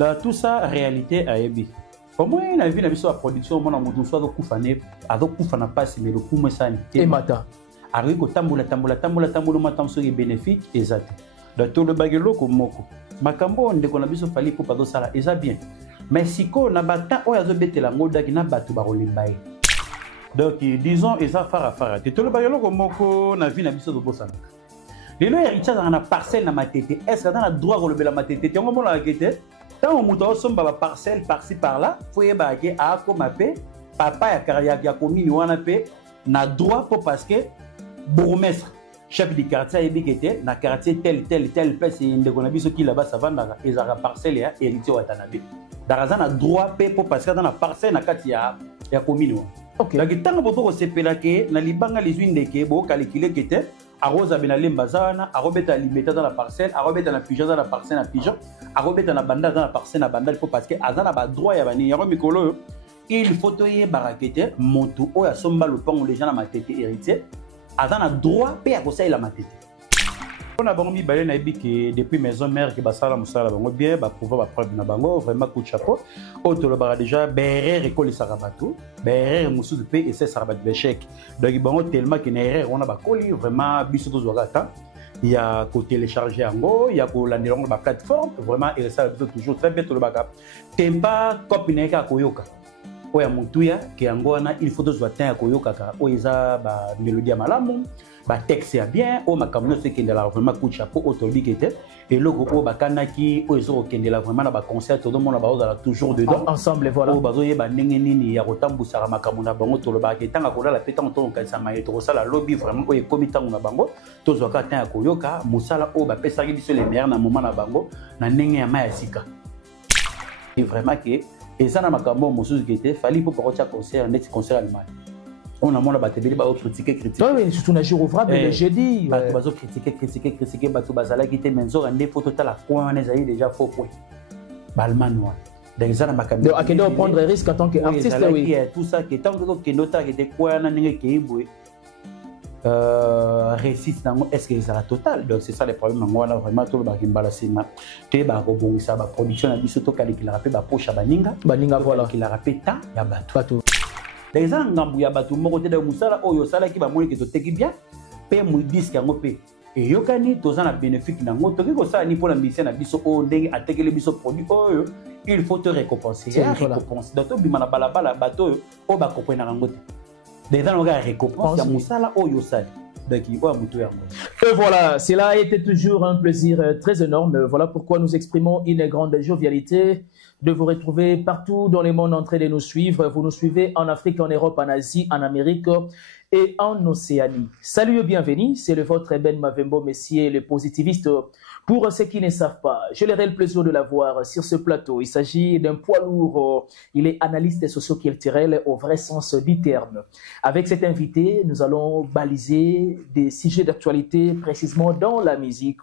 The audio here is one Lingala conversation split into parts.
dans tout ça réalité ayebi au moins na vie na biso la production mona mutu so azokufa na pasi mais le coup moi ça et mata ari ko tambola matamso ki bénéfique exact dans tout le bagelo ko moko makambo ndeko na biso fali po pado sala eza bien mais siko na bata oyo azobetela ngoda ki na bato ba kolembaye donc disons eza fara tout le bagelo ko moko na vie na biso do bosana lelo héritier dans na parcelle na matete est-ce que dans la droit ko lobela matete tongo mona akete tant on muto somba ba parcelle par-ci par-là foye ba ke a ko mape papa ya carrière ya commune wana pe na droit pour parce que bourgmestre chef du quartier yebi kete na quartier tel place ndeko na biso ki là-bas ça va na ezara parcelle ya héritier wa tanabe daraza na droit pe pour parce que dans la parcelle na kati ya commune wana OK la kitanga boto ko sepela ke na libanga les unes ndeke bo calculer kete arrosa benalemba zana arobeta limeta dans la parcelle arobeta na pigeon dans la parcelle na pigeon arobeta na banda dans la parcelle na banda pour parce que azana ba droit ya bani yaro mikolo il faut toyer barakete moto oya somba le pont les gens na matete héritier azana droit pe ya kosaila matete on a bon mi balé na ebiki depuis maison mère que basala musala bango bien ba pouvoir ba preuve na bango vraiment coup de chapeau auto le bara déjà berre récolte sarabato berre musu pe et c'est sarabat d'échec donc bango tellement que na erreur on a ba colis vraiment biso to zogata il y a ko télécharger ango il y a ko landela ba plateforme vraiment et ça toujours très bien to le backup tempa copine ka koyoka oya mutuya ke yango wana il faut dos watin ya koyoka ka oiza ba mélodie malamu ba texte ya bien o makamno se kendela vraiment coup de chapeau autobi kete et logo o bakanaki oizo kendela vraiment na ba concert tout le monde ba ozala toujours dedans ensemble voilà o bazo yeba ndenge nini ya kotambusa makamno na bango to lo ba ketanga ko la pétan to ka sama to ko sala lobby vraiment o ekomi tango na bango to zo ka tan ya koyoka musala o ba pesa ki biso les meilleurs na moment na bango na ndenge ya mayasika et vraiment que et ça na makambo mosusu qui était fallait pour partir concert net concert allemand on a mon la batterie ba critiquer oui surtout na jour ouvrable le jeudi ba bazo critiquer bato bazala qui était menzo rende photo ta la quoi les aïe déjà faux point balman noir donc ça na makambo donc à quel prendre risque en tant qu'artiste oui tout ça qui tant que nota qui était quoi na ninge qui boy réussite dans est-ce que ça la total donc c'est ça les problèmes moi là vraiment tout le bakimbala sima te ba robongisa ba production na biso to kali ki la rapé ba pocha baninga voilà ki la rapé ta ya bato les ngambu ya bato moko te da musala oyo sala ki ba moni ki to teki bien pe mu disque yango pe et yokani toza na bénéfique na ngoto ki ko sala ni pour la mission na biso o ndenge atekele biso produit oyo il faut te récompenser récompense donc to bima na balabala bato o ba kopena ngote des gens qui récompense et voilà, cela a été toujours un plaisir très énorme. Voilà pourquoi nous exprimons une grande jovialité de vous retrouver partout dans le monde en train de nous suivre. Vous nous suivez en Afrique, en Europe, en Asie, en Amérique et en Océanie. Salut et bienvenue, c'est le vôtre Ben Mavembo Messier, le positiviste. Pour ceux qui ne savent pas, je l'aurai le plaisir de l'avoir sur ce plateau. Il s'agit d'un poids lourd. Il est analyste socio-culturel au vrai sens du terme. Avec cet invité, nous allons baliser des sujets d'actualité précisément dans la musique.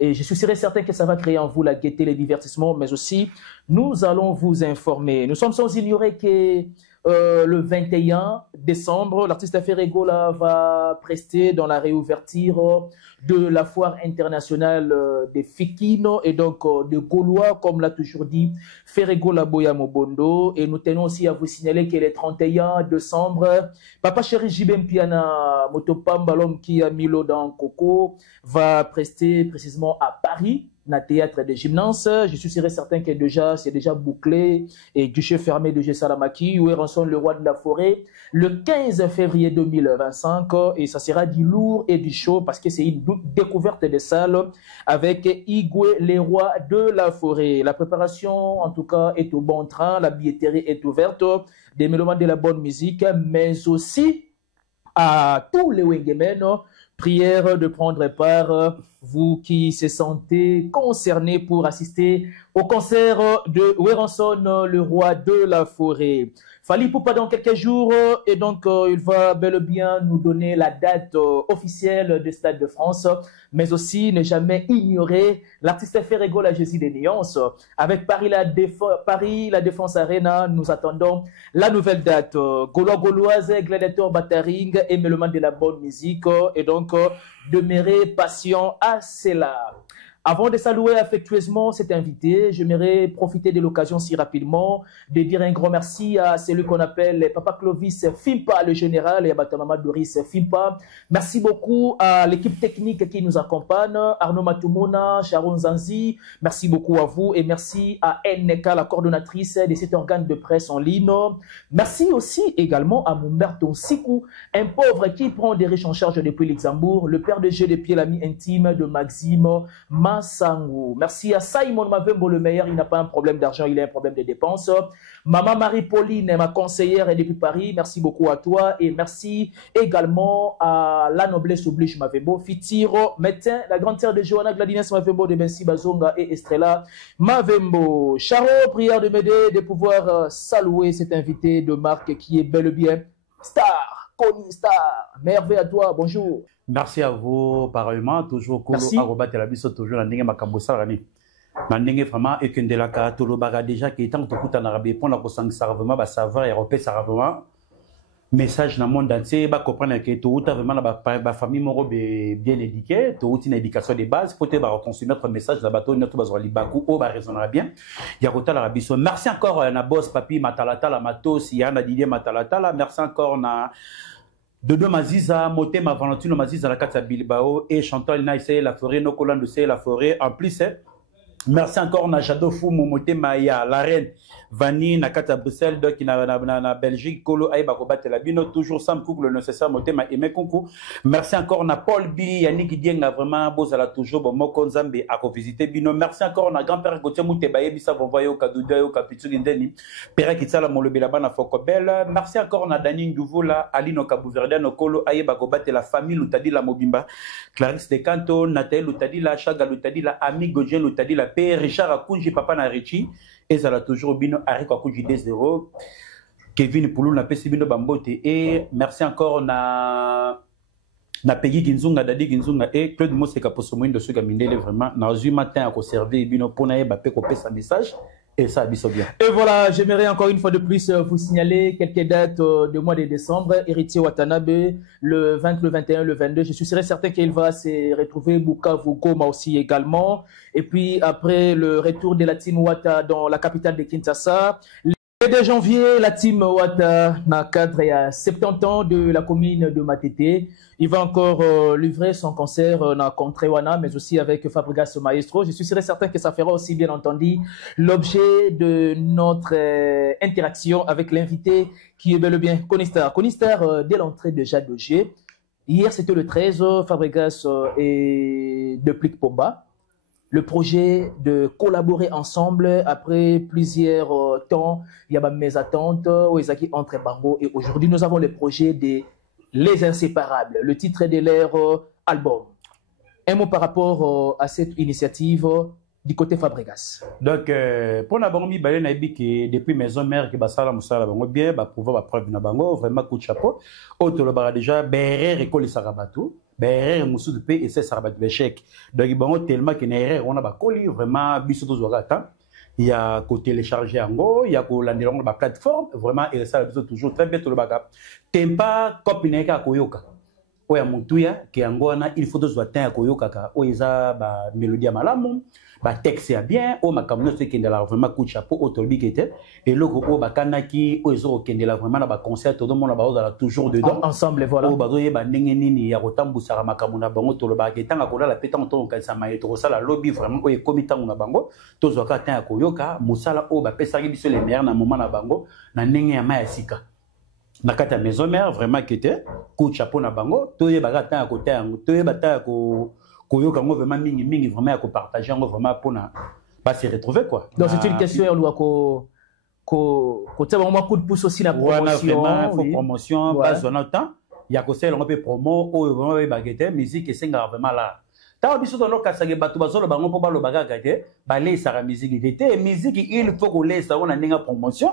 Et je suis sûr et certain que ça va créer en vous la gaieté, le divertissement, mais aussi nous allons vous informer. Nous sommes sans ignorer que le 21 décembre, l'artiste Ferregola va prester dans la réouverture de la foire internationale des Fikino et donc de Gaulois, comme l'a toujours dit Ferregola Boya Mobondo. Et nous tenons aussi à vous signaler que le 31 décembre, Papa Chéri Jibem Piana Motopamba, l'homme qui a Milo dans Coco, va prester précisément à Paris, na théâtre de gymnase. Je suis sûr et certain que déjà c'est déjà bouclé et guichet fermé de Salamaki où est Ranson le roi de la forêt le 15 février 2025 et ça sera du lourd et du chaud parce que c'est une découverte de salles avec Igwe les rois de la forêt. La préparation en tout cas est au bon train, la billetterie est ouverte, des mélomanes de la bonne musique mais aussi à tous les Wengemen. Prière de prendre part, vous qui se sentez concernés pour assister au concert de Weranson, le roi de la forêt. Fali Poupa dans quelques jours et donc il va bel et bien nous donner la date officielle du Stade de France, mais aussi ne jamais ignorer l'artiste Ferrego la Jésus des Nuances. Avec Paris la Défense Arena, nous attendons la nouvelle date. Gauloise, Gladiator Battering et Méloman de la bonne musique et donc demeurer patient à cela. Avant de saluer affectueusement cet invité, j'aimerais profiter de l'occasion si rapidement de dire un grand merci à celui qu'on appelle Papa Clovis Fimpa, le général, et à Batamama Doris Fimpa. Merci beaucoup à l'équipe technique qui nous accompagne, Arnaud Matoumona, Sharon Zanzi. Merci beaucoup à vous et merci à NK, la coordonnatrice de cet organe de presse en ligne. Merci aussi également à Mumberto Sikou, un pauvre qui prend des riches en charge depuis Luxembourg, le père de jeu de pied, l'ami intime de Maxime Massango. Merci à Simon Mavembo, le meilleur. Il n'a pas un problème d'argent, il a un problème de dépenses. Maman Marie-Pauline, ma conseillère depuis Paris. Merci beaucoup à toi. Et merci également à la noblesse oblige Mavembo, Fitiro, médecin, la grande sœur de Johanna Gladines Mavembo, de Bensi Bazonga et Estrella Mavembo. Charo, prière de m'aider de pouvoir saluer cet invité de marque qui est bel et bien Star, Connie Star. Merveille à toi, bonjour. Merci à vous, pareillement, toujours Kolo Arobat et la Bisso, toujours la Ningue Makambosa Rani. Mandenge vraiment, et que de la Katolo Baga déjà qui est en tout en arabe, pour la Kosang Saravement, savoir et repère Saravement. Message dans le monde entier, bah comprendre que tout a vraiment la famille moro bien éduquée, tout une éducation de base, pour te reconstruire notre message, la bateau notre base libaku, au raisonnera bien. Il y a Kota la Rabiso. Merci encore à na boss papi Matalata la Matos, il y a na Didier Matalata la. Merci encore na Dodo Maziza, Motema Valentino Maziza la Katsa Bilbao et Chantal Naïse la forêt, Nokoland de la forêt. En plus, merci encore na Jado Foumou Motema ya la reine. Vani Nakata Bruxelles, donc na Belgique, Kolo Aïba Kobat la Bino, toujours Sam Kouk, le nécessaire, Motema Aimé Konkou. Merci encore na Paul Bi, Yannick Dienga, vraiment, Bozala toujours, bon, Moko Nzambe, à revisiter Bino. Merci encore na grand-père Gauthier Moutebaye, Bisa, Vovoyo, Kadouda, Kapitu Gindeni, Père Kitsala, Molobelabana, Fokobel. Merci encore na Dani Ndouvoula, Alino Kabouverden, Kolo Aïba Kobat, la famille Loutadi, la Mobimba, Clarisse de Canto, Nathalie Loutadi, la Chaga Loutadi, la Ami Godjen Loutadi, la Père Richard Akunji, Papa Narichi. Et ça a toujours bino Ariko Akuji 2-0. Kevin Poulou na Pesibino Bambote. Et merci encore na Peggy Ginzunga, Dadi Ginzunga et Claude Moseka pour ce moment de ce Gamindele vraiment. Na Ozu matin à conserver Bino Ponae Bape Kopé sa message. Et ça a bien. Et voilà, j'aimerais encore une fois de plus vous signaler quelques dates du mois de décembre. Héritier Watanabe, le 20, le 21, le 22. Je suis certain qu'il va se retrouver Bukavu, Goma aussi également. Et puis après le retour de la team Wata dans la capitale de Kinshasa. Le 2 janvier, la team Wata, dans le cadre il y a 70 ans de la commune de Matete. Il va encore livrer son concert dans Contrewana, mais aussi avec Fabregas Maestro. Je suis certain que ça fera aussi, bien entendu, l'objet de notre interaction avec l'invité qui est bel et bien Conistar. Conistar, dès l'entrée de Jade Dossier, hier c'était le 13, Fabregas et de Plik Pomba. Le projet de collaborer ensemble après plusieurs temps, il y a mes attentes, entre Bango et aujourd'hui nous avons le projet de Les Inséparables, le titre de leur album. Un mot par rapport à cette initiative du côté Fabregas. Donc, pour la banque, depuis Maison Mère, qui va Moussala Bango bien, pouvoir preuve na Bango, vraiment coup de chapeau. Autre le bara déjà, Bérer et Koli Sarabatou. Bérer Moussou de paix et c'est Sarabatou l'échec. Donc, Bango tellement qu'il y a on a Bakoli, vraiment, Bissou Zouagata. Il y a côté télécharger en go, il y a la plateforme, vraiment, et ça toujours très bien tout le bagage. Tempa, copine à Koyoka. Oya Montuya, qui en go, il faut deux watins à Koyoka, Oisa, mélodie à Malamum, texte est bien, o makamno ce qui est là vraiment coup de chapeau, autobi qui était, et le groupe Bakanaki, Oizo qui est là vraiment dans concert, tout le monde a toujours dedans. Ensemble, voilà. O bazoye Nengeni, Yarotambu Saramakamuna Bango, tout le bagage, tant à la pétan, ton Kansamaïtro, ça la lobby vraiment, ou comité on a Bango, tous les cas à Koyoka, Moussala, o Bapesari, sur les meilleurs, dans moment à Bango, na Nenge à Maïsika. Na kata maison mère, vraiment qui était, coup de chapeau na Bango, tout est bagage à côté, tout est bataille Koyoka vraiment mingi vraiment à partager vraiment pour se retrouver quoi. Donc c'est une question on doit côté vraiment coup de pouce aussi la promotion. Vraiment faut promotion base de notre temps. Il y a que ça on peut promo ou vraiment baguette musique et c'est vraiment là. Tant biso dans le cas ça que batu bazolo bango pour ba le baguette balé ça musique était musique il faut qu'on laisse ça on a une promotion.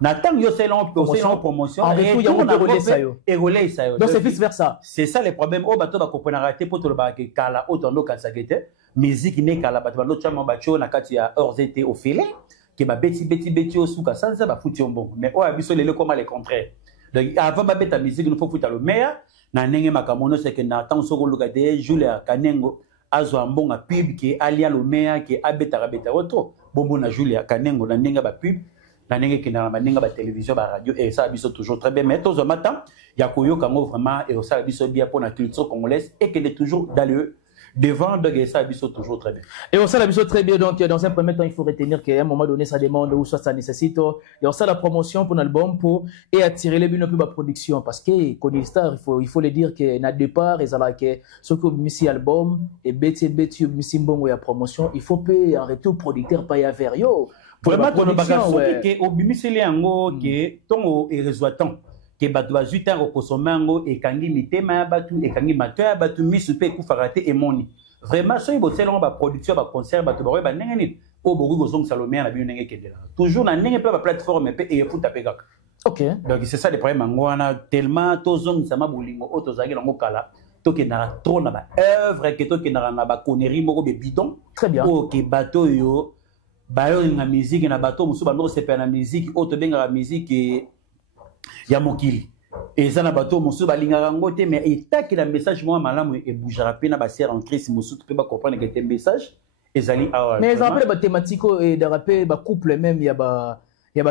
Natang yo c'est promotion en retour il y a un relais ça yo et relais ça yo donc c'est vice versa c'est ça le problème au bateau ba comprendre rater pour tout le baguette kala autant no kasa gete musique ne kala bateau no chama bacho na kati ya hors été au filet que ba beti au suka ça ba fouti bon mais o abiso le comme le contraire donc avant ba beta musique il faut fouta le meilleur na nenge makamono c'est que na tant soko luka de Julia Kanengo azwa mbonga pub ke alia lomea ke abeta rabeta auto bombo na Julia Kanengo na ndinga ba pub na ndenge ke na ndinga ba télévision ba radio et ça biso toujours très bien mais tous matin ya koyoka ngo vraiment et ça biso bien pour la culture congolaise et qu'elle est toujours dans le devant donc ça biso toujours très bien. Et on ça la biso très bien donc dans un premier temps il faut retenir qu'à un moment donné ça demande ou soit ça nécessite et on ça la promotion pour l'album pour et attirer les buts un peu ma production parce que Koni Star il faut le dire que na départ ils ala que ce que misi album et BT misi mbongo ya promotion il faut payer en retour producteur pas ya vers yo vraiment ton bagage que obimiseli yango que ton et résultat que bato bazuta ko kosomango e kangi mitema ya batu e kangi mato ya batu misu pe ku farate e moni vraiment so ibo selon ba production ba concert bato ba ba ndenge ni o boku ko song salomé na bi ndenge kedela toujours na ndenge pe ba plateforme pe e futa pe kaka. OK donc c'est ça le problème ngwana tellement to zong sama bolingo o to zaki ngo kala to ke na trop na ba œuvre que to ke na ba connerie moko be bidon très bien o ke bato yo ba yo na musique na bato musu ba no se pe na musique o to benga la musique ya mokili eza na bato mosusu balingaka ngo te mais etaki na message moi malamu e bougera pe na ba sœur en Christ mosusu pe ba comprendre que te message ezali awa mais exemple ba thématique et de rapper ba couple même ya ba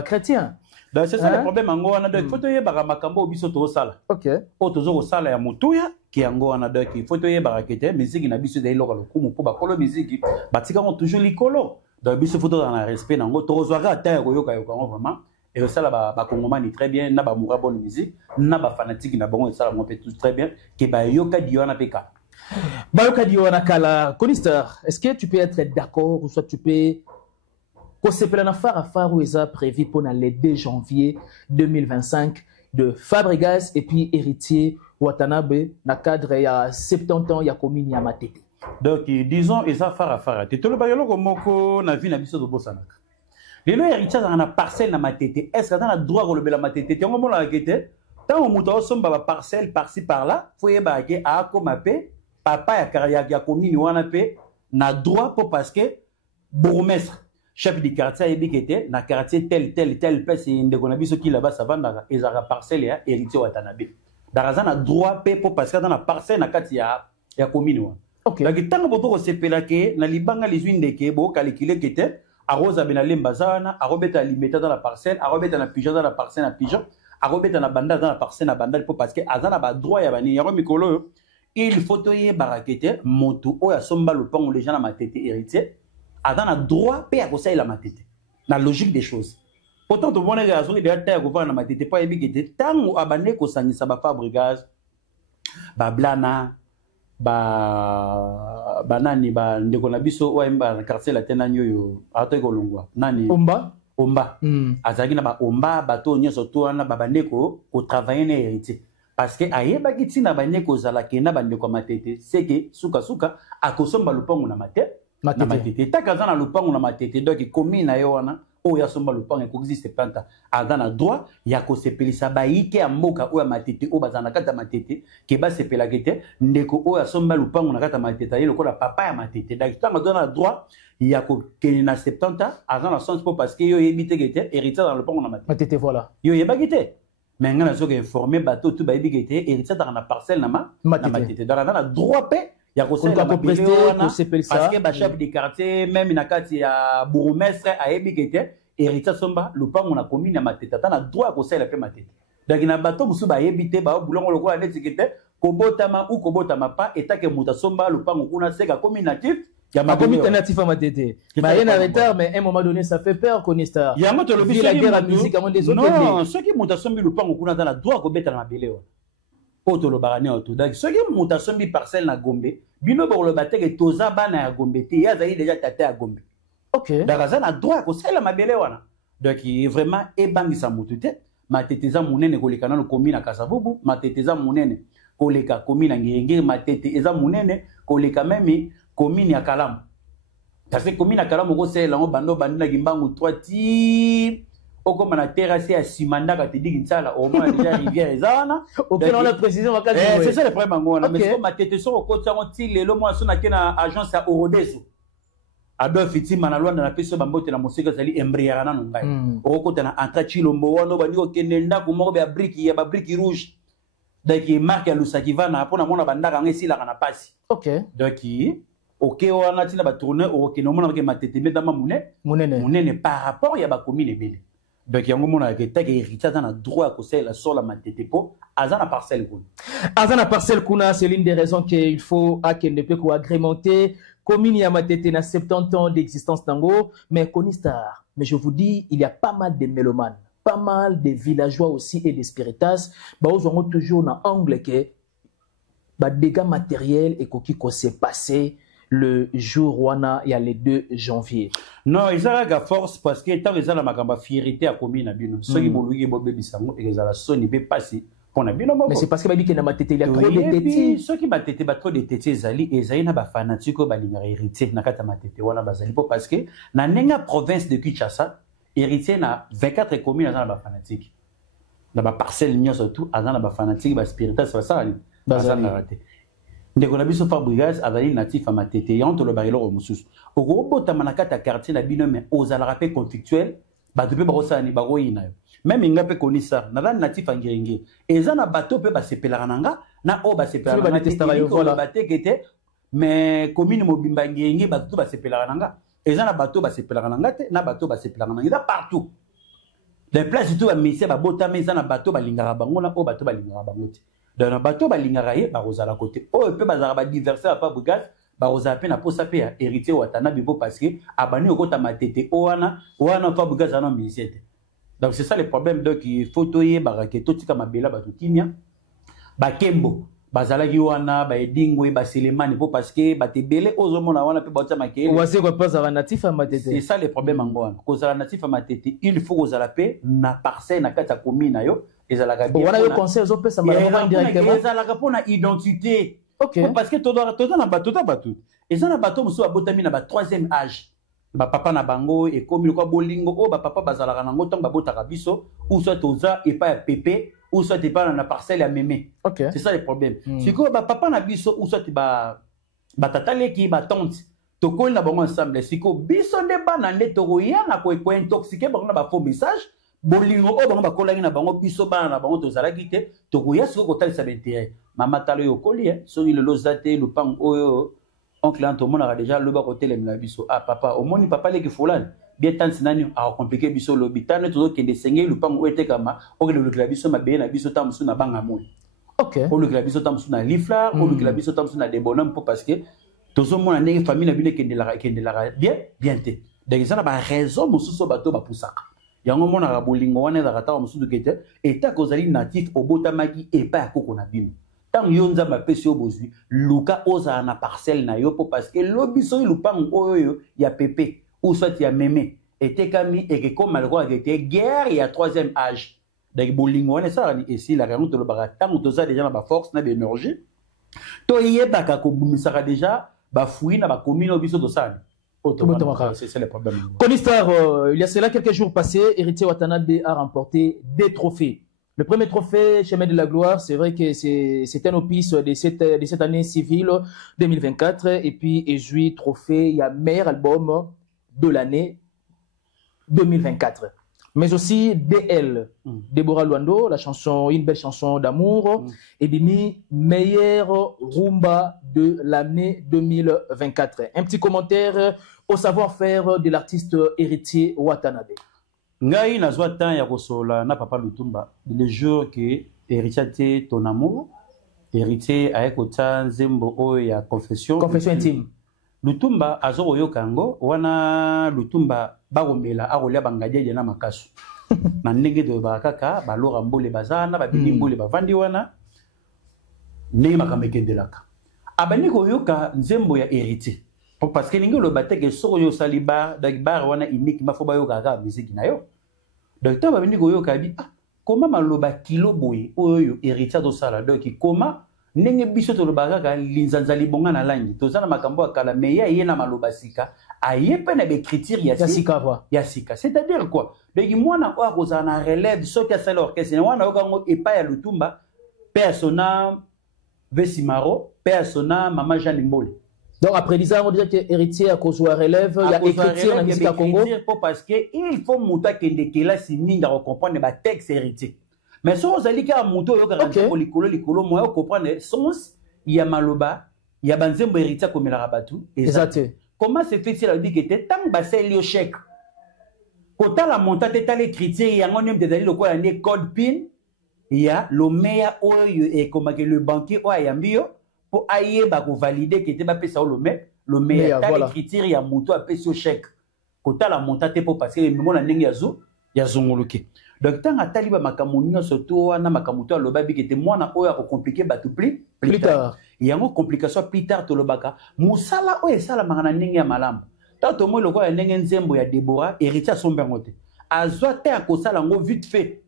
chrétien donc c'est ça le problème ngo wana donc faut to yeba makambo biso to sala OK o tozo ko sala ya mutuya ki yango wana donc il faut to yeba que te musique na biso dai lokalo kumu po ba kolo musique batika ngo toujours likolo donc biso faut to na respect nango to zwaka ata ko yoka yoka vraiment. Et ça là ba congomani très bien na ba moura bonne musique na ba fanatique na bon et ça on peut tout très bien que ba yoka diona peka ba yoka diona kala Koni Star est-ce que tu peux être d'accord ou soit tu peux ko sepela na fara ou eza prévu pour le 2 janvier 2025 de Fabregas et puis héritier Watanabe na cadre ya 70 ans ya commune ya Matete donc disons eza fara te to le ba yolo moko na vie na biso do bosanaka. Les héritiers dans la parcelle na matete est-ce que dans la droit de la matete on mona kete tant on muto somba ba parcelle par-ci par-là faut yeba ke a comme appé papa ya commune wana pe na droit pour parce que bourgmestre chef du quartier yebi kete na quartier tel place ndeko na biso ki là-bas ça vanda ezara parcelle ya héritier Watanabe daraza na droit pe pour parce que dans la parcelle na kati ya commune wana. OK donc tant boto ko sepela ke na libanga lizwinde ke bo calculer kete Arosa benalemba zana, arobeta limeta dans la parcelle, arobeta na pigeon dans la parcelle na pigeon, arobeta na banda dans la parcelle na banda parce que azana ba droit ya bani yaro mikolo il faut toyer barakete moto o ya somba le pont les gens na matete héritier azana droit pe ya kosa la matete na logique des choses pourtant to bona ga azori de ta ko na matete pa ebikete tango abane ko sangisa ba Fabregas ba blana banani ba ndeko na biso o emba quartier la tena nyoyo ato ko longwa nani omba azaki na ba omba bato nyoso to wana ba bandeko ko travailler na héritier parce que ayeba kitina bandeko zala kena bandeko matete c'est que suka akosomba lupango na matete takazana lupango na matete donc commune na yo wana o ya somba lupango ko existe planta azana droit ya ko sepelisa ba ike ya mboka o ya matete o bazana kata matete ke ba sepela kete ndeko o ya somba lupango na kata matete yelo ko la papa ya matete donc tanga dona droit ya ko keni na 70 azana sens parce que yo yebite kete héritier dans lupango na matete voilà yo yeba kete mais ngana zo ke informer bato tout ba yebi kete héritier dans la parcelle na matete dans la droit pe ya ko sala ko prester parce que ba chef de quartier même na kati ya bourgmestre ayebi kete héritier somba lupango na commune ya matete ta na droit ko sala pe matete donc na bato musu ba yebi te ba bulongo loko na etikete ko botama ou ko botama pas etake muta somba lupango kuna seka communatif ya ma commune natif à matete mais il y a retard mais à un moment donné ça fait peur Koni Star ya moto le biso la guerre musique à mon désolé non ceux qui muta sombi lupango kuna ta na droit ko beta na mabele oto lo barane oto donc ceux qui muta sombi parcelle na Gombe bino bo lo bateke toza bana ya Gombe te ya zayi déjà tata ya Gombe. OK daraza na droit ko sala mabele wana donc vraiment ebangisa mutu te matete za munene ko lekana no commune na Kasavubu matete za munene ko leka commune na Ngenge matete eza munene ko leka même commune ya Kalamu parce que commune ya Kalamu ko sala ngo bando bandina gimbangu 3 ti okoma na terrasse ya simanda ka te digi nsala au moins déjà rivière ezana OK on a précisé wakati c'est ça le problème ngona mais ko matete so ko tsango ti lelo mo so na kena agence ya Orodeso ado fitima na Rwanda na peso bambote na musika zali embriara na ngai okota na entra chilombo wano bandi ko kende ndako moko ya brique rouge donc marque ya Lusaki vana pona mona bandaka ngesi la kana pasi OK donc ok wana tina ba tourner ok no mona ke matete be dama munene par rapport ya ba commune ebele donc yango mona ke ta ke héritier dans droit à conseil la sur la matete po azana parcelle kuna azana parcelle kuna c'est l'une des raisons qu'il faut à qu'elle ne peut agrémenter commune ya matete na 70 ans d'existence tango mais Konistar mais je vous dis il y a pas mal de mélomanes pas mal de villageois aussi et des spiritas ba ozongo toujours na angle que ba dégâts matériels et qui s'est passé le jour où il y a le 2 janvier. Non, ils ont la force parce que tant ils ont la magamba fierté à commune abino. Ceux qui bolugi bobe bisango et ils ont la sonne be passer pour abino. Mais c'est parce que babi que na matete il y a trop de tétis. Ceux qui matete ba trop de tétis zali et zali na ba fanatique ba linga héritier na kata matete wana bazali parce que na nenga province de Kinshasa héritier na 24 communes na ba fanatique. Na ba parcelle nyo surtout na ba fanatique ba spiritas ça ali. Bazali raté. Ndeko na biso Fabrigas azali natif à matete yanto le barilo o mususu oko bota manakata quartier na bino mais ozala rappel conflictuel bato pe barosani baroyina même ngape konisa na natif angirenge ezana bato pe basepelaka nanga na o basepelaka na testara yo voilà batekete mais commune mobimba ngirenge bato basepelaka nanga ezana bato basepelaka nanga te na bato basepelaka nanga partout les places tout ba mise ba bota mais ezana bato balingaka bango na o bato balingaka bango te dans le bateau balingara ye barozala côté oh peut bazara ba diverser à Fabrigas baroza pe na posa pe héritier watana bibo parce que abani okota matete wana Fabrigas ana misete donc c'est ça le problème donc il faut toyer baraketo tika mabela batu kimia bakembo bazala ki wana ba edingwe ba selemani po parce que batebele ozomona wana pe botsa makele wase ko pas natif à matete c'est ça le problème ngwana ko zala natif à matete il faut kozala pe na parcelle na kata commune yo ezalaka bien wana yo conseil zo pesa malama directement ezalaka pona identité OK parce que todo na bato ezana bato muso abotami na ba 3e âge ba papa na bango et comme ko bolingo o ba papa bazalaka nango tong ba botaka biso ou soit toza et pas pépé ou soit tu pas na parcelle à mémé OK c'est ça le problème c'est que ba papa na biso ou soit ba tata leki ba tante to ko na bango ensemble c'est que biso de bana nde to ya na ko intoxiquer bango na ba faux message bolingo o bango bakolaki na bango biso bana na bango tozalaki te tokoya siko kotalisa bintérêt mama talo yo koli soki lelo zate lupang oyo oncle Antomona a déjà loba kotelemela biso ah papa omoni papa leki fulani bien tansi nani a compliqué biso l'hôpital tozo kende senge lupang oyo tekama okele lokela biso mabeye na biso tamusu na banga moi OK o lokela biso tamusu na liflar o lokela biso tamusu na debonam parce que tozo mona ndenge famille na bino kendelaka bien te donc ça na ba raison mususu bato ba pusaka yango mona ka bolingo wana za kata mususu kete eta kozali natif obotamaki epa ya koko na bino tant yo nzamba pesi obozwi luka oza na parcelle na yo parce que lobiso lupang oyo ya pépé ou soit ya mémé etekami ekekoma loko akete guerre ya 3e âge donc bolingo wana ça et si la raison to le bara tant toza déjà na ba force na énergie to yebaka ko bumisaka déjà ba fouine na ba commune obiso to sali. C'est le problème. Konistar, il y a cela quelques jours passés, Héritier Watanabe a remporté des trophées. Le premier trophée, Chemin de la Gloire, c'est vrai que c'est un opus de cette année civile 2024. Et puis, Ejui trophée, il y a meilleur album de l'année 2024. Mais aussi DL, Deborah Luando, la chanson, une belle chanson d'amour, et Bimi, meilleur rumba de l'année 2024. Un petit commentaire au savoir-faire de l'artiste Héritier Watanabe. Ngai nazwa temps ya kosola na papa Lutumba le jour que Héritier ton amour Héritier ayekota nzembo oyo ya confession intime Lutumba azoro yokango wana Lutumba barombela akolia bangadia na makasu na ndenge de bakaka balora mbole bazana babili mbole bavandi wana ndenge makamekendelaka abani koyoka nzembo ya Héritier parce que ningo lo bateke soko yo saliba bar wana unique mafoba yo gaga musique na yo docteur babini ko yo kabi ah comment maloba kilo boy oyo Héritier do sala donc comment ndenge biso to lo baga linzanza libonga na langi to zana makambo akala meya yena maloba sika ayepe na be critères ya sika c'est-à-dire quoi donc mwana o akoza na relève soki a sala orchestre wana yokango epa ya Lutumba persona Vesimaro persona mama Jeanne Mbole. Donc après 10 ans, on dirait que Héritier a causé relève, il y a écrit dans la musique à Congo. Parce qu'il faut monter que là si minga comprendre ba texte Héritier. Mais si vous allez qu'à monter yo garantie pour l'écolo moi comprendre sens il y a maloba il y a banzembo héritier comme la rabatu. Exact. Comment se fait-il à dire que tant basé le chèque? Quand la montée de les critères, il y a un nombre de dalils quoi un code PIN, il y a le meilleur et comme que le banquier ou ayambio pour ailler ba ko valider que tu vas payer ça le meilleur les critères il y a moto à payer sur chèque. Quand la montée pour parce que le moment la ndenge ya zongoloke. Donc tant atali ba makamunyo surtout na makamuto a lobabi que te mwana oya ko compliquer ba tout plus tard. Il y a une complication plus tard to lobaka. Musala o esala mangana ndenge ya malamu. Tant moi le quoi ndenge nzembo ya Deborah héritier son bengote. Azwa te akosala ngo vite fait.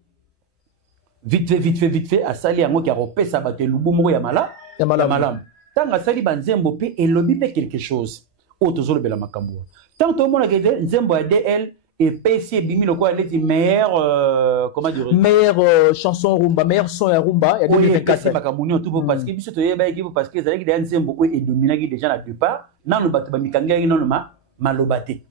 Vite fait asali yango ki a repesa ba te lubu moko ya malamu. Tant asali ba nzembo pe elobi pe quelque chose. O tozolo bela makambo. Tant to mona ke nzembo ya DL et PC bimi le quoi les meilleur comment dire meilleure chanson rumba meilleur son ya rumba il y a 2024 makamunyo tout parce que biso to yeba équipe parce que zalaki des nzembo ko et dominaki déjà la plupart nanu bato ba mikanga non malobate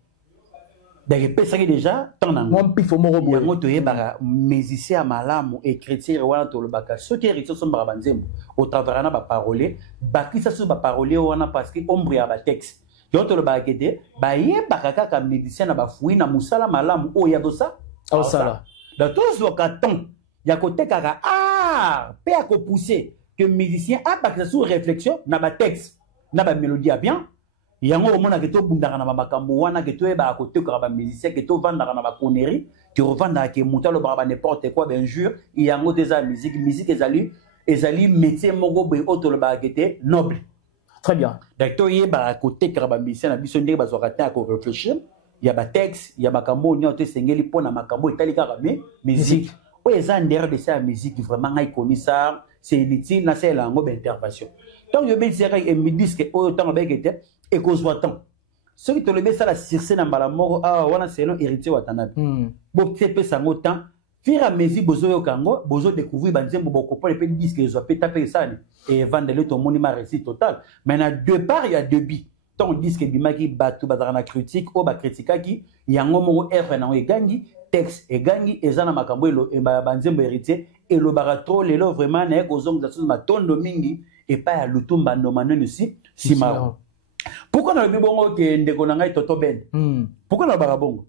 donc pesaki déjà tant na mon pifo moko boye yango to yeba musicien malamu et chrétien wana to lobaka so ke rito so mbara banzembo au travers na ba parolier bakisa so ba parolier wana parce que ombre ya ba texte yoto le bagede ba yeba kaka médecin na ba foui na musala malamu o ya dosa au sala dans tous les cartons ya côté kaka pe a ko pousser que musicien a ba sous réflexion na ba texte na ba mélodie bien yango o mona ke to bundaka na ba makambo wana ke to ba côté ka ba musicien ke to vanda na ba connerie ke revanda ke mutalo ba n'importe quoi d'injure yango déjà musique ezali métier moko be auto le bagede noble. Très bien. Donc, il y a un côté qui est un peu de réfléchir. Il y a un texte, il y a un cambo, il y a un musique. Il y a un musique vraiment ça. C'est inutile, c'est la langue d'intervention. Donc, il y a un disque qui est et qu'on soit temps. Ceux qui te le mettent ça, la circe dans la mort, c'est un héritier Watanabe. Bon, tu sais, ça temps. Fir à mesure bozo yo kango bozo découvrir banzembo boko pour les disques ils ont taper ça et vendre le ton monument récit total mais à deux parts il y a deux billes ton disque bimaki batu bazana critique o ba critique qui yango mo r na egangi texte egangi ezana makambo elo e banzembo héritier et le barato lelo vraiment na kozong za ma tondo mingi et pas à lutumba no maneno si maro pourquoi na le bongo ke ndeko na ngai toto ben pourquoi na barabongo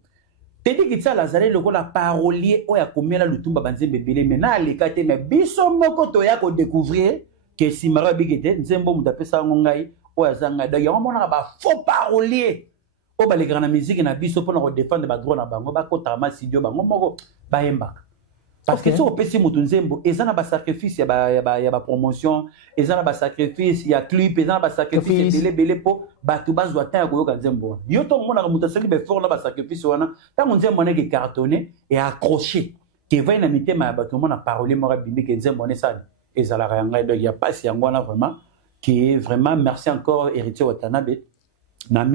Tedi ki tsala zale loko la parolier o ya komela lutumba banzembe belé mais na lekate mais biso moko to ya ko découvrir que si mara bigete nzembo mutapesa ngai o ya zanga da ya mona ba faux parolier o ba le grande musique na biso pour na défendre ba droit na bango ba kota ma studio bango moko ba yemba parce que si on pesi mutu nzembo ezana ba sacrifice ya ba promotion ezana ba sacrifice ya clip ezana ba sacrifice belé po ba tu bazwa ta ko yoka nzembo yo to mona ka mutaseli be fort na ba sacrifice wana tango nzembo ne ke cartonné et accroché ke va na mitema ba to mona parole mora bimbi ke nzembo ne ça ezala ra ngai donc ya passe yango na vraiment qui est vraiment merci encore héritier Watanabe na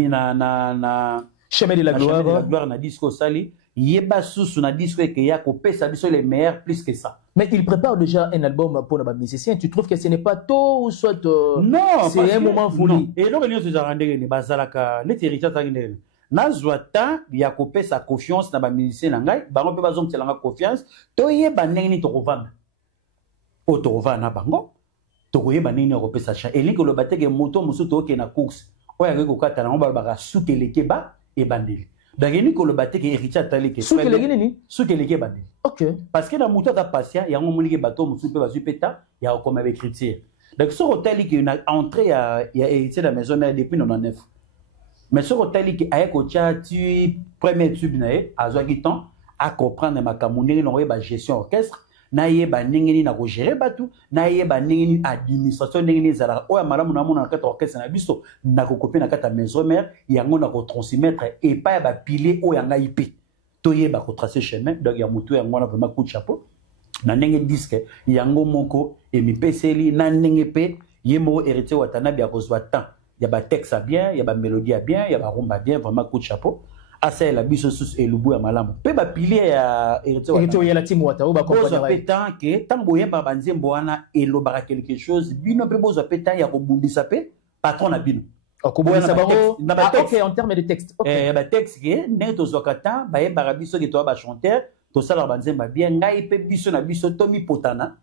chemin de la gloire na disco sali yeba susu na disco que ya ko pesa biso les meilleurs plus que ça. Mais il prépare déjà un album pour les musiciens. Tu trouves que ce n'est pas tôt ou soit non, c'est un moment folie. Et donc nous se rendez ni bazalaka les héritiers tangene. Na zwata ya ko pesa confiance na ba musiciens na ngai, bango pe bazong tselanga confiance, to yeba ndenge ni to kovanda. O to kovanda bango. To yeba ndenge ni ko pesa cha. Elingo lo bateke moto musu to ke na course. O ya ko kata na ngo ba souteleke ba e bandeli. Dageni ko le batte ke héritier atali ke soukeleke bandeli. OK. Parce que dans moto ta patient ya ngomuli ke bato musu pe bazu peta ya comme avec critique. Donc ce hôtel qui a entré ya héritier de la maison mère depuis 99. Mais ce hôtel qui a ko tia tu premier tube na e azwaki temps à comprendre ma kamuneli no ba gestion orchestre na yeba ndenge na ko gérer batu na yeba ndenge administration ndenge zala o ya malamu na mona na kata orchestre na biso na ko copier na kata maison mère yango na ko transmettre et pas ba pilier o yanga IP to yeba ko tracer chemin donc ya mutu yango na vraiment coup de chapeau na ndenge disque yango moko et mi peseli na ndenge pe yemo héritier Watanabe ya kozwa temps ya ba texte bien ya ba mélodie bien ya ba rumba bien vraiment coup de chapeau asa la biso sus et lubu ya malamu pe ba pilier ya héritier ya la team wata ba comprendre pétant que tango yeba banzembo wana elobaka quelque chose bino pe bozo pétant ya ko bundisa pe patron na bino okubona bango OK en termes de texte OK ba texte ke neto zokata ba yeba biso ke to ba chanteur to sala banzemba bien ngai pe biso na biso to mi potana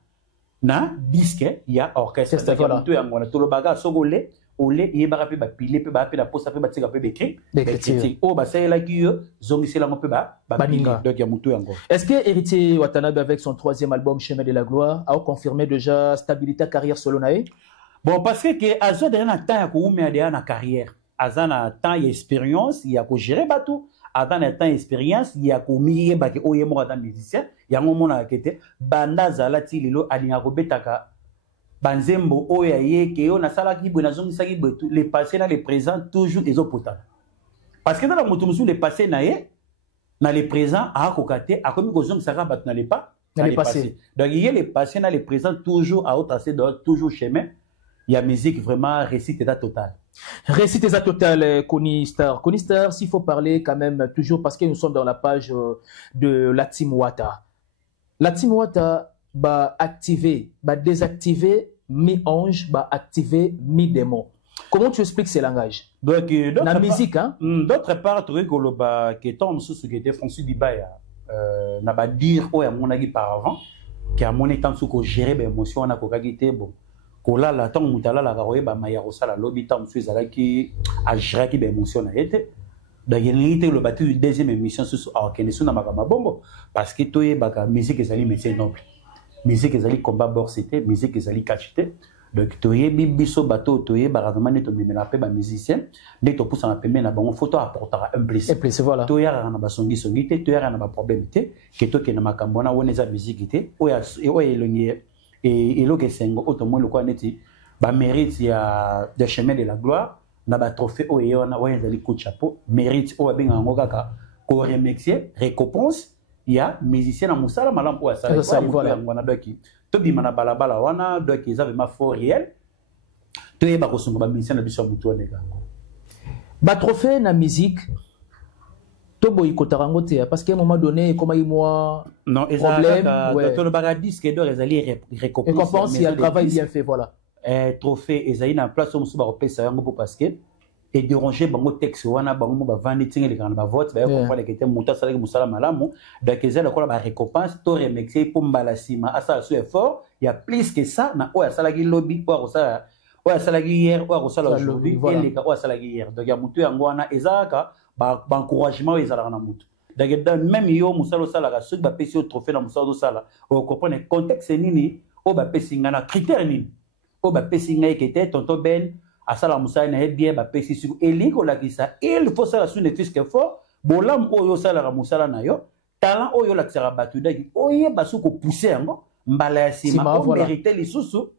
na disque ya orchestre voilà to ya ngona to lobaka sogole olé et ba pe ba pile pe ba pe la poste pe ba tika pe bécrit oh ba c'est là qui zongi la pe ba baninga donc ya mutu yango. Est-ce que Héritier Watanabe avec son 3e album Chemin de la Gloire a confirmé déjà stabilité carrière solo nae? Bon parce que azo de na temps ya ko umé de na carrière azana temps ya expérience ya ko gérer bateau attends temps expérience ya ko miye ba ke oye mo ata musicien ya ngomona kete banda zala ti lelo alinga ko betaka banzembo oya yeke yo na sala ki bo na zongi saki bo les passés na les présents toujours des opotants parce que dans la moto les passés na ye na les présents a ko kate a komi ko zongi saka bat na les pas na les passés donc il y a les passés na les présents toujours à tracé toujours chemin il y a musique vraiment récite état total. Récite état total, Kony Star. Kony Star, s'il faut parler quand même toujours parce que nous sommes dans la page de la Team Wata. La Team Wata va activer, va désactiver mi-ange, va activer mi-démon. Comment tu expliques ces langages? Donc, la musique, hein? D'autre part, tu vois que ton sous qui était François Dibaya, n'a pas dire oh à mon avis par avant, qui a mon état sous que gérer les émotions, on a qu'à bon. Kola la temps mutala la garoye ba maya rosala lobby temps monsieur zalaki a gérer qui émotion na été donc il était le bâti du deuxième émission sur organiser na makama bongo parce que toye baka musique ezali métier noble musique ezali combat borsité musique ezali cachité donc toye biso bateau toye ba vraiment neto mimela pe ba musicien dès to pousse na pembe na bango photo apportera un plaisir voilà toye na ba songi te toye na ba problème te que to ke na makambo na woneza musique te oya elongie et l'autre sengo autrement le quoi neti ba mérite ya de chemin de la gloire na ba trophée o yona wa ezali coup de chapeau mérite o benga ngokaka ko remercier récompense ya musicien na musala malam po asala voilà ngona doki to bima na balabala wana doki ça vraiment fort réel to yeba ko sunga ba musicien na biso mutu oneka ba trophée na musique Tobo ikotarango te parce qu'à un moment donné comme moi non problème to le bagadis que d'or ezali récompense il y a travail bien fait voilà trophée ezali na place on suba opesa yango pour parce que et déranger bango texte wana bango ba vandi tingeli kana ba vote ba comprendre que te muta sala musala malamu donc ezali ko ba récompense to remercier pour mbala sima asa su effort il y a plus que ça na o sala ki lobby pour ça o sala ki hier o sala aujourd'hui et les ka o sala ki hier donc ya mutu yango wana ezaka ba encouragement ezala na mutu donc même yo musalo sala ka soki ba pesi au trophée na musalo sala o comprendre contexte nini o ba pesi ngana critère nini o ba pesi ngai que te tonton Ben asala musala na bien ba pesi sur eliko la kisa il faut ça sur ne fils que fort bolam o yo sala ka musala na yo talent o yo la tsara batu daki o ye ba su ko pousser ngo mbala ya sima o mériter les sous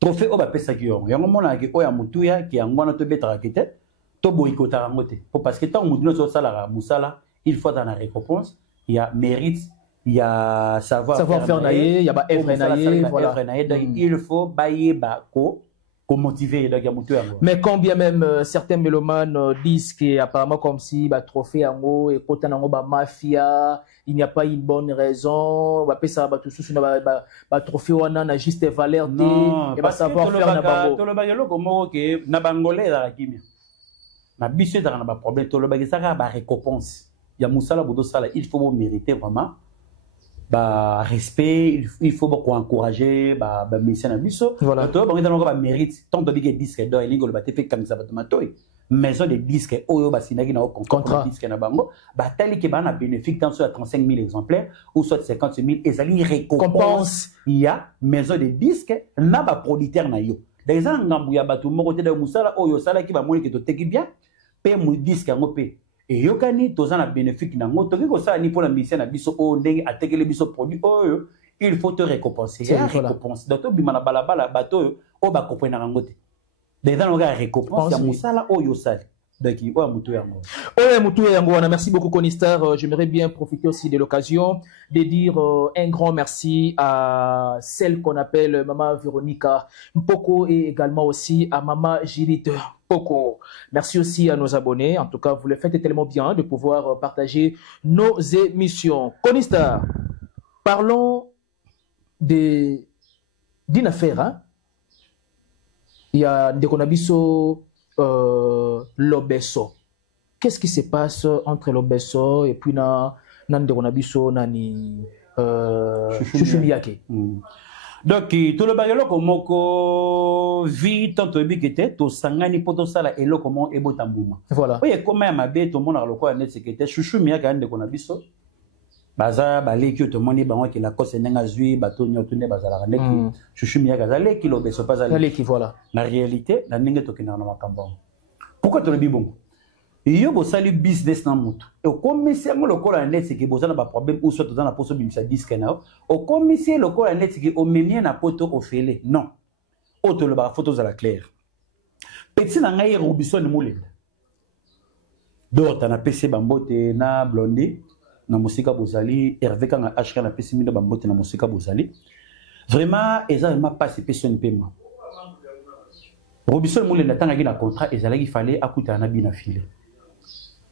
trophée o ba pesa ki yo yango mona ki o ya mutu ya ki ngwana to betara kite to boycota ngote parce que tant mutu no so sala ka musala il faut dans la récompense il y a mérite il y a savoir faire naïe il y a ba œuvre naïe voilà donc il faut bailler ba ko motiver donc ya mutu yango mais quand bien même certains mélomanes disent que apparemment comme si ba trophée yango et kota nango ba mafia il n'y a pas une bonne raison ba pesa ba tout sous ba trophée wana na juste valeur de et ba savoir faire na bango to le bagelo comme que na bangolais la kimia na biso dans na problème to le bagelo ça ba récompense ya musala bodo sala il faut mériter vraiment ba respect il faut beaucoup encourager ba mission na biso voilà to ba ngana ba mérite tant de big disque do elingo le ba te fait comme ça ba tomatoi maison de disques oyo ba sinaki na contrat disque na bango ba tali ke ba na bénéfique dans soit 35 000 exemplaires ou soit 50 000 ezali récompense il y a maison de disques na ba producteur na yo des ngambu ya batu moko te da musala oyo sala ki ba moni ke to teki bien pe mu disque ngo pe et yokani toza na bénéfique na ngo toki ko sala ni pour la mission na biso o ndenge atekele biso produit oyo il faut te récompenser récompense donc to bima na balabala bato o ba comprendre ngo te des dans la récompense ya musala oyo sala donc o mutu yango merci beaucoup Kony Star. J'aimerais bien profiter aussi de l'occasion de dire un grand merci à celle qu'on appelle Maman Véronica Mpoko et également aussi à Maman Judith Poko. Merci aussi à nos abonnés. En tout cas, vous le faites tellement bien de pouvoir partager nos émissions. Kony Star, parlons d'une affaire. Hein? Il y a Ndekonabiso Lobeso. Qu'est-ce qui se passe entre Lobeso et puis Ndekonabiso Nani Chouchou Miyake? Donc tout le bagelo komoko vi tanto ebikete to sangani poto sala elo komo ebotambuma. Voilà. Oye koma ya mabe to mona loko net sekete chouchou miaka ande kona biso. Baza baleki to moni bango ki la kose nenga zui bato nyotune bazala net chouchou miaka zale ki lobeso pas zale qui voilà. La réalité na ndenge to kina na makambo. Pourquoi to le bibongo? Yo bo sali business na mutu. E komisi ngo lokola net seki bo sana ba problème ou soit dans la poso bimisa disque na. O komisi lokola net seki o memie na poto o fele. Non. O to le ba photos à la claire. Petit na ngai Robinson Mulinda. Dorta na PC bambote na Blondie na musika bozali Hervé Kanga HK na PC mindo bambote na musika bozali. Vraiment exactement pas ce personne paiement. Robinson Mulinda tanga na contrat ezala ki fallait akuta na bina filé.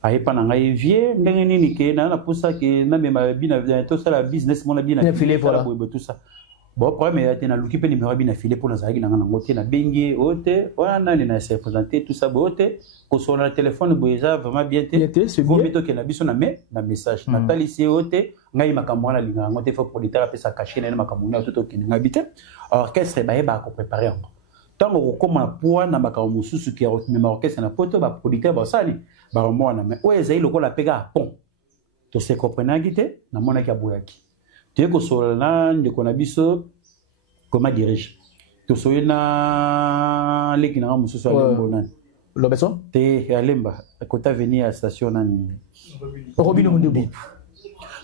Aye pa na ngai vie ndenge nini ke na posa ke na mema bina to ça la business mon bina filé voilà tout ça. Bon problème est na luki pe numéro bina filé pour na zaki na ngana ngote na bengi ote wana ni na se présenter tout ça bote ko sur le téléphone boeza vraiment bien té c'est bon meto ke na biso na message na talisi ote ngai makambo na linga ngote faut producteur pe sa cacher na makambo na tout ke ngabite orchestre ba ko préparer encore. Tant qu'on a point na makambo mususu ki même orchestre na poto ba producteur ba sali ba mona mais o ezai loko la pega pont to se comprendre ngite na mona ki aboyaki te ko solana ndeko na biso comment dirige to soyena leki na mususu alembo nani lobeso te alemba kota venir à station nani Robino Mundubi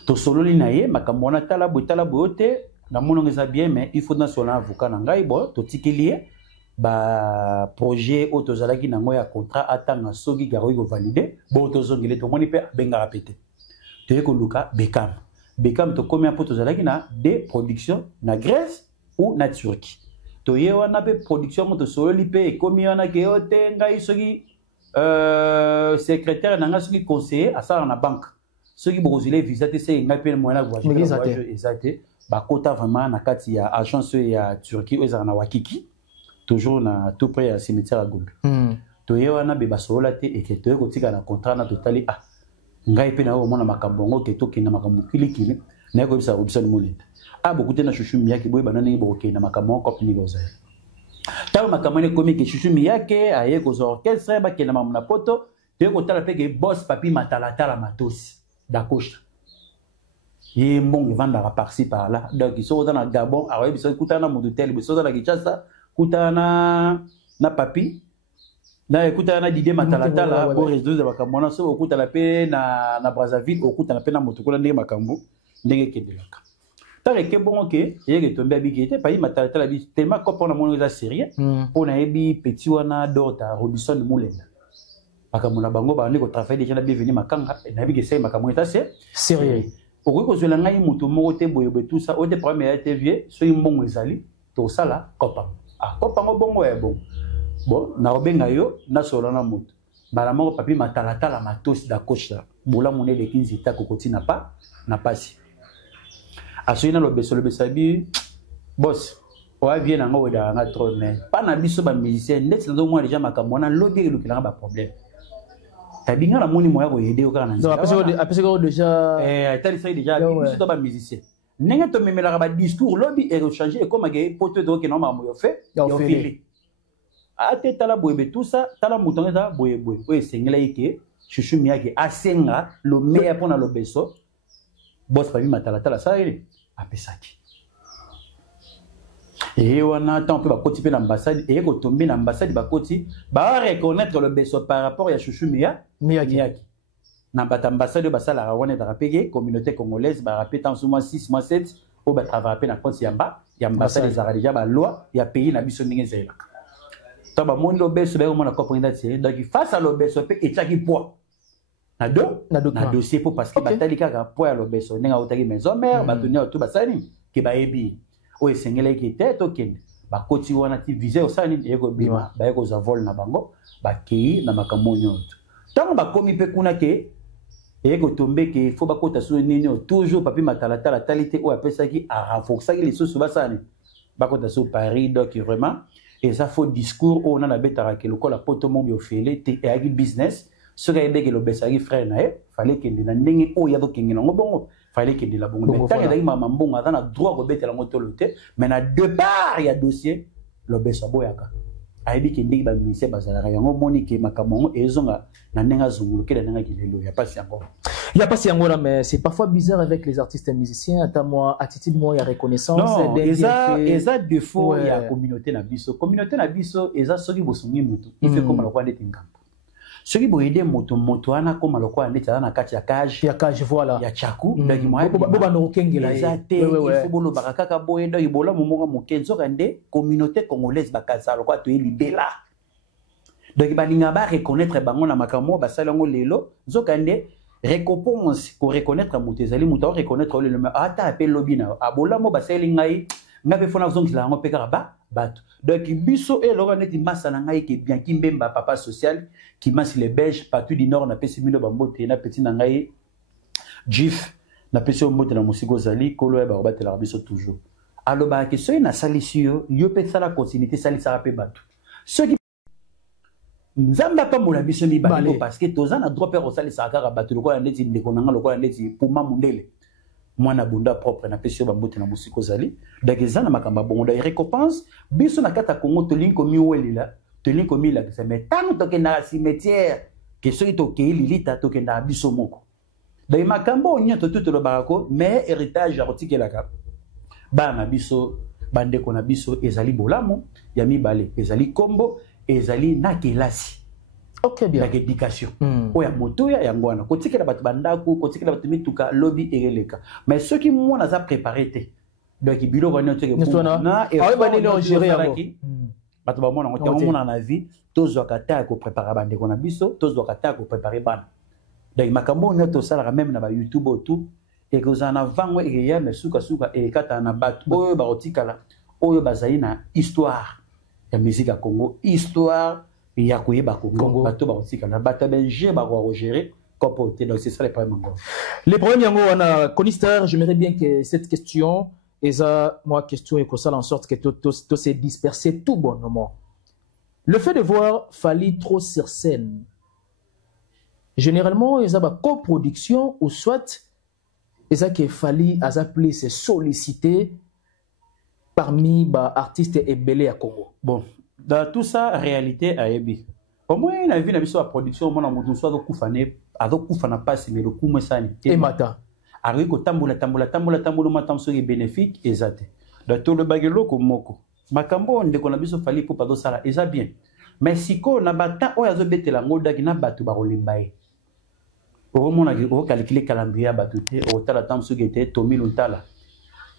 to sololi na ye makambo na tala bote na mona ngeza bien mais il faut na solana avocat na ngai bo to tikelier ba projet autozalaki na ngoya contrat atanga soki garo ko valider bo tozongile to moni pe benga rapete te ko luka Beckham to combien pour tozalaki na des productions na Grèce ou na Turquie to ye wana pe production mo to soli pe komi wana ke ote ngai soki secrétaire na nga soki conseiller à ça na banque soki bozile visa te se ngai pe moyen na voyage exacté ba kota vraiment na kati ya agence ya Turquie ezana na Wakiki toujours na tout près à cimetière à Gombe. To yewana be basola te et que to ko tika na contrat na totali ngai pe na o mona makambongo ke to kina makambo kilikili na ko bisa Robinson Mulinda. Beaucoup te na chouchou miyake boy banana bo ke na makambongo ko ni goza. Ta makamane komi ke chouchou miyake aye ko zo orchestre ba ke na mamuna poto te ko tala pe ke boss papi matala matosi da coach. Ye mbongo vanda par-ci par là donc ils sont dans la Gabon aye bisa kutana mu hotel biso dans la Kinshasa kutana na papi na ekutana Didier Matalatala pour résoudre de bakamona so okutala pe na Brazzaville okutana pe na motokola ndenge makambo ndenge kedelaka tare ke bon ke yeke tombe abikete pa Matalatala bi tellement ko pona mono za sérieux pona ebi petit wana Dorta Robinson Mulinda bakamona bango ba ndeko travailler déjà na bienvenue makanga na bi ke sai makambo eta sérieux okoi ko zela ngai moto moko te boyebe tout ça o te premier été vieux so imbongo ezali to sala kopa kopango bongo ya bon na obenga yo na solo na moto bala moko papi matalatala matosi da coach bola mone le 15 ta kokoti na pa na pasi asoina lo besabi boss o avie na ngo da nga trop mais pas na biso ba musicien net na mo déjà makambo na lobby le kilanga ba problème tabinga na moni moya ko aider o kana non après ko déjà tali sai déjà biso ba musicien nenga to memela ba discours lobby et rechanger comme agé poto do ke no ma mo yo fait yo fili ate tala boyebe tout ça tala mutonga za boyeboy o esengela yike chouchou miyake asenga lo meilleur pour na lo beso boss papi matala ça ile apesaki et wana tant pe ba koti pe na ambassade et ko tomber na ambassade ba koti ba reconnaître le beso par rapport ya chouchou miyake na bata ambassade basala rawone da rapege communauté congolaise ba rapé tant mois 6 mois 7 o ba travailler na compte yamba ya ambassade za déjà ba loi ya pays na biso ndenge zela ta ba mon lobeso ba mo na comprendre c'est donc face à lobeso pe etaki poids na dossier pour parce que batali kaka poids ya lobeso ndenge otaki maison mère ba dunia tout basani ke ba ebi o esengela ki tete okende ba koti wana ti visé osani eko bima ba eko za vol na bango ba kei na makambo nyoto tant ba komi pe kuna ke eko tombe ke faut ba kota so nini toujours papi matalatala talité o apesaki a renforcer les sous basani ba kota so Paris donc vraiment et ça faut discours on a la betara ke lokola poto mo bi ofele te e agi business ce ga ebe ke lo besaki frère na e fallait que na ndenge o ya do kengena ngo bongo fallait qu'il ait la bonne. Mais tant qu'il y a un bon, on a droit de mettre la montée, mais na deux parts il y a dossier, le Bessaboyaka. Aibi qui dit que ministère bazala ya ngomoni ke makamon ezonga na nenga zungulu ke na nenga kilelo ya pasi encore. Il n'y a pas si angola, mais c'est parfois bizarre avec les artistes et musiciens. Attends moi, attitude moi, il y a reconnaissance. Non, eza défaut il y a communauté na biso. Communauté na biso eza soki bosungi mutu. Il fait comme le roi ndeti ngambo. Soki boyede moto ana comme le roi ndeti na kati ya cage. Ya cage voilà. Ya chaku ndaki moi. Boba no kengela. Exacte. Il faut bolo bakaka boye ndo ibola momonga mokenzo kande communauté congolaise bakaza le roi to libela. Donc baninga ba reconnaître bango na makambo basalango lelo zokande récompense pour reconnaître mutezali muta reconnaître le ata appel lobina abola mo baseli ngai ngabe fona zongila ngo pekara ba bato donc biso et lora neti massa na ngai ke bien kimbemba papa social qui masse les belges partout du nord na pesi milo bambote na petit na ngai jif na pesi mbote na musiko zali kolo ya ba batela biso toujours aloba ke soy na salisio yo pesa la continuité salisa pe bato ceux Nzamba pa mona biso mi balo parce que tozana droit père osali sakara bato lokola ndeti ndeko nanga lokola ndeti puma mundele mwana bunda propre na pesio bambote na musiko zali donc ezana makamba bongo da récompense biso na kata Congo tolinko mi welila tolinko mi la ça mais tant to kena cimetière que soki to keili lita to kena biso moko donc makambo nyoto tout le barako mais héritage artikela ka bana biso bandeko na biso ezali bolamo ya mibale ezali kombo ezali na kelasi. OK bien. La éducation. Oya moto ya ngwana. Kotikela batu bandaku, kotikela batu mituka lobby ereleka. Mais ceux qui moi naza préparé té. Donc bilo bana teke na et bana no gérer yango. Batu ba mona ngoto mona na vie, tozo kata ko préparer bandeko na biso, tozo kata ko préparer bana. Donc makambo nyoto sala même na ba YouTube tout et que za na vango et ya mais suka et kata na batu oyo ba otikala oyo bazali na histoire. La musique à Congo, histoire, il y a quoi Congo, bateau barotika, na bata belge baro gérer, comporter, donc c'est ça les problèmes encore. Les problèmes yango on a Conister, j'aimerais bien que cette question, et ça, moi question et que ça en sorte que tout s'est dispersé tout bonnement. Le fait de voir Fally trop sur scène, généralement ils ont une coproduction ou soit ils ont que Fally a appelé se solliciter parmi les artistes et belés à Congo. Bon, dans tout ça, réalité a ébi. Au moins, il a vu la production, mon amour, soit de Koufane, à de Koufana passe, mais le Koumessani. Et Mata. Arrive au tamboula, matamso bénéfique, exact. Dans tout le bagelo, comme Moko. Makambo, on déconne Fally pour pas ça, et ça bien. Mais si on a battu, on a zobé la moda qui n'a battu barolimbaye. Au moment où on a calculé calendrier, battu, au talatamso qui était Tommy Luntala.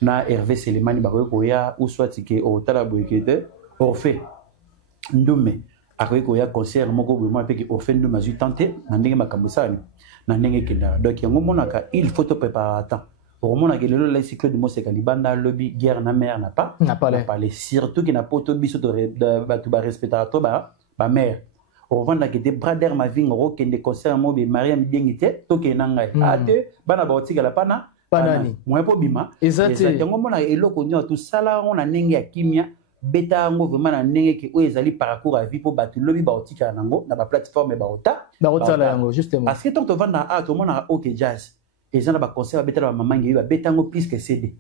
Na Hervé Selemani bakoya ou soit que au tala boykete au fait ndume akoya concert moko vraiment pe que au fait ndume azu tenté na ndenge makambusani na ndenge kenda donc yango monaka il faut te préparer temps au moment que le cycle de Moseka libanda lobby guerre na mer n'a pas parlé surtout qui n'a pas to biso de batu ba respecter to ba mère au vendre que des brader ma vie ngoro kende concert mo be Mariam Dengite to ke nangai ate bana ba otika la pana Panani. Moi pour bima. Exactement. Mona eloko nyo tout sala on a ndenge ya kimia beta ngo vraiment na ndenge ke o ezali parcours à vie pour batu lobi ba otika nango na ba plateforme ba ota. Ba ota la yango justement. Parce que tant to vanda a to mona OK jazz. Et ça na ba concert beta ba maman ngi ba beta ngo plus que CD.